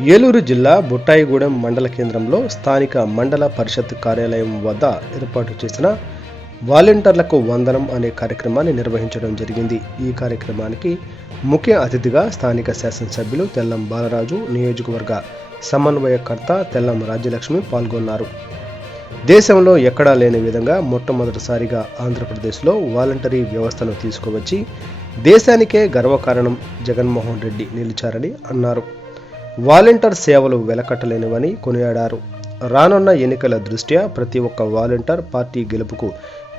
ఏలూరు జిల్లా బుట్టాయిగూడెం మండల కేంద్రంలో స్థానిక మండల పరిషత్ కార్యాలయం వద్ద ఏర్పాటు చేసిన వాలంటీర్లకు వందనం అనే కార్యక్రమాన్ని నిర్వహించడం జరిగింది. ఈ కార్యక్రమానికి ముఖ్య అతిథిగా స్థానిక శాసనసభ్యులు తెల్లం బాలరాజు, నియోజకవర్గ సమన్వయకర్త తెల్లం రాజ్యలక్ష్మి పాల్గొన్నారు. దేశంలో ఎక్కడా లేని విధంగా మొట్టమొదటిసారిగా ఆంధ్రప్రదేశ్లో వాలంటరీ వ్యవస్థను తీసుకువచ్చి దేశానికే గర్వకారణం జగన్మోహన్ రెడ్డి నిలిచారని అన్నారు. వాలంటీర్ సేవలు వెలకట్టలేనివని కొనియాడారు. రానున్న ఎన్నికల దృష్ట్యా ప్రతి ఒక్క వాలంటీర్ పార్టీ గెలుపుకు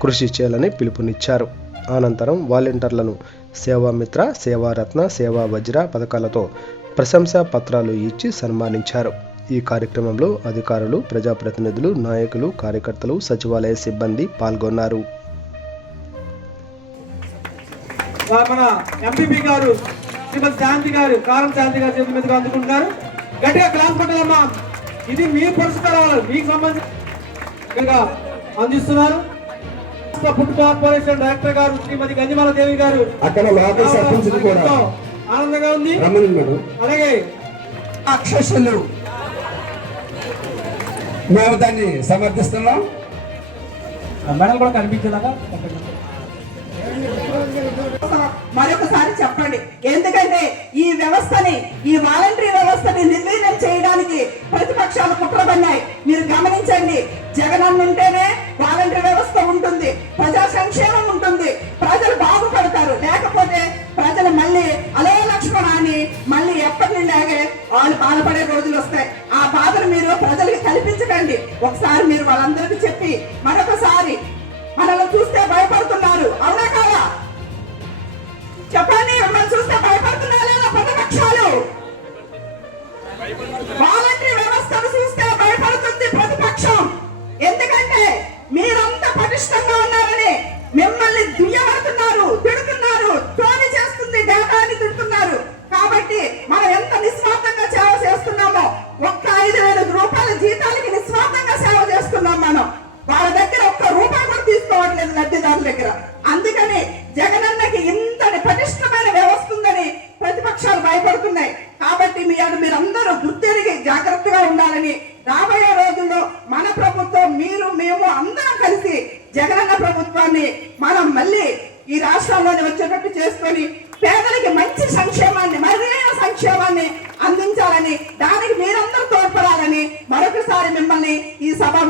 కృషి చేయాలని పిలుపునిచ్చారు. అనంతరం వాలంటీర్లను సేవామిత్ర, సేవారత్న, సేవా వజ్ర పథకాలతో ప్రశంసా పత్రాలు ఇచ్చి సన్మానించారు. ఈ కార్యక్రమంలో అధికారులు, ప్రజాప్రతినిధులు, నాయకులు, కార్యకర్తలు, సచివాలయ సిబ్బంది పాల్గొన్నారు. మన ఎంపీపీ గారు శ్రీమతి శాంతి గారు, కారం శాంతి గారు చేతుల మీదుగా అందుకుంటున్నారు. గట్టిగా క్లాస్ పట్టాలమ్మా. ఇది మీ పురస్కారాలు మీకు సంబంధించి అందిస్తున్నారు. ఫుడ్ కార్పొరేషన్ డైరెక్టర్ గారు శ్రీమతి గంజిమాల దేవి గారు ఆనందంగా ఉంది. అలాగే అక్షస్యులు మేము దాన్ని సమర్థిస్తున్నాం. మెడల్ కూడా కనిపించేలాగా మరొకసారి చెప్పండి. ఎందుకంటే ఈ వ్యవస్థని, ఈ వాలంటరీ వ్యవస్థని నిర్వీర్యం చేయడానికి ప్రతిపక్షాలు కుట్రబన్నాయి. మీరు గమనించండి. జగన్ ఉంటేనే వాలంటరీ వ్యవస్థ ఉంటుంది, ప్రజా సంక్షేమం ఉంటుంది, ప్రజలు బాగుపడతారు. లేకపోతే ప్రజలు మళ్ళీ అలే లక్ష్మణ అని మళ్ళీ ఎప్పటి నుండి వాళ్ళు బాధపడే రోజులు వస్తాయి. ఆ బాధను మీరు ప్రజలకి కల్పించకండి. ఒకసారి మీరు వాళ్ళందరికీ చెప్పి మరొకసారి మనల్ని చూస్తే భయపడుతున్నారు, అవునా కాదా? చెప్పండి. మిమ్మల్ని చూస్తే భయపడుతున్నారా ప్రతిపక్షాలు? వాలంటరీ వ్యవస్థను చూస్తే భయపడుతుంది ప్రతిపక్షం. ఎందుకంటే మీరంతా పటిష్టంగా ఉన్నారని మిమ్మల్ని దుయ్యబడుతున్నారు, తిడుతున్నారు, తోని చేస్తుంది డేటాని తిడుతున్నారు. కాబట్టి మనం ఎంత నిస్వార్థంగా సేవ చేస్తున్నామో, ఒక్క 5,000 రూపాయల జీతాలకి నిస్వార్థంగా సేవ చేస్తున్నాం మనం. వాళ్ళ దగ్గర ఒక్క రూపాయి కూడా తీసుకోవట్లేదు లబ్ధిదారుల దగ్గర. అందుకని జగనన్నకి ఇంతటి పటిష్టమైన వ్యవస్థ ఉందని ప్రతిపక్షాలు భయపడుతున్నాయి. కాబట్టి మీరందరూ గుర్తెరిగి జాగ్రత్తగా ఉండాలని, రాబోయే రోజుల్లో మన ప్రభుత్వం, మీరు, మేము అందరం కలిసి జగనన్న ప్రభుత్వాన్ని మనం మళ్ళీ ఈ రాష్ట్రంలోని వచ్చేటట్టు చేసుకొని పేదలకి మంచి సంక్షేమాన్ని, మరైన సంక్షేమాన్ని అందించాలని, దానికి మీరందరూ తోడ్పడాలని మరొకసారి మిమ్మల్ని ఈ సభ